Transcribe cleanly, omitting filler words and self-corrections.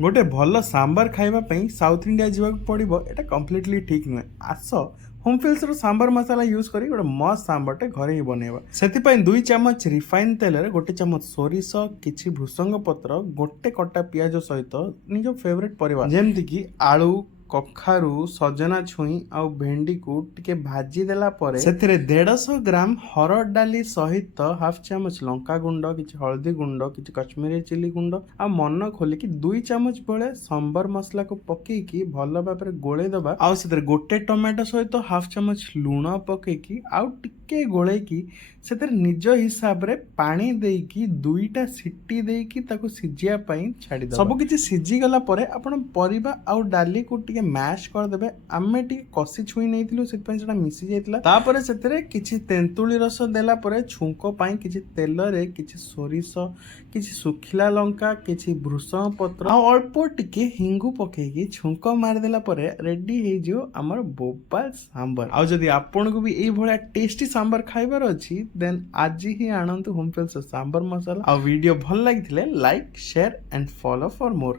गोटे भल सांबार खाइबा साउथ इंडिया जावाक पड़िबो एटा कंप्लीटली ठीक नुहे। आस होमफिल्स रो सांबार मसाला यूज करी गोटे मस्त सांबारटे घरे ही बनेबा। सेति 2 चम्मच रिफाइन तेल रे गोटे चम्मच सोरिष किछि भृसंग पत्र गोटे कटा पियाज सहित निज फेवरेट परिवा जेमति कि आलू कखारू सजना छुई आउ भेंडी को टिके भाजी देला परे सेथिरे 150 ग्राम हरड़ डाली सहित हाफ चम्मच लंका गुंड किछि हल्दी गुंड किछि कश्मीरी चिली गुंड आ मन खोली कि 2 चम्मच बळे सांबर मसला को पके कि भलो भाबरे गोळे दबा आउ सेथिरे गोटे टमाटो सहित हाफ चम्मच लूण पके कि आउ टिके गोळे कि सेथिरे निज हिसाब रे पानी देई कि 2टा सिटी देई कि ताको सिजिया पई छाडी दबा। सब किछि सिजी गला परे आपण परिबा आउ डाली को मैश कर देबे। आमे टिके कसी छुई नैथिलु सेतपय सेटा मिसी जायतिला। तापरे सेतरे किछि तेंतुली रस देला परे छुंको पई किछि तेल रे किछि सोरिष किछि सुखिला लंका किछि भृसंग पत्र आ अल्प टिके हिंगु पकेकी छुंको मार देला परे रेडी हे जो हमर बोपाल सांबर। आ जदी आपन को भी एई भळा टेस्टी सांबर खाइबार अछि देन आज ही आनंतु होमफिल्स सांबर मसाला। आ वीडियो भल लागिथिले like share and follow for more.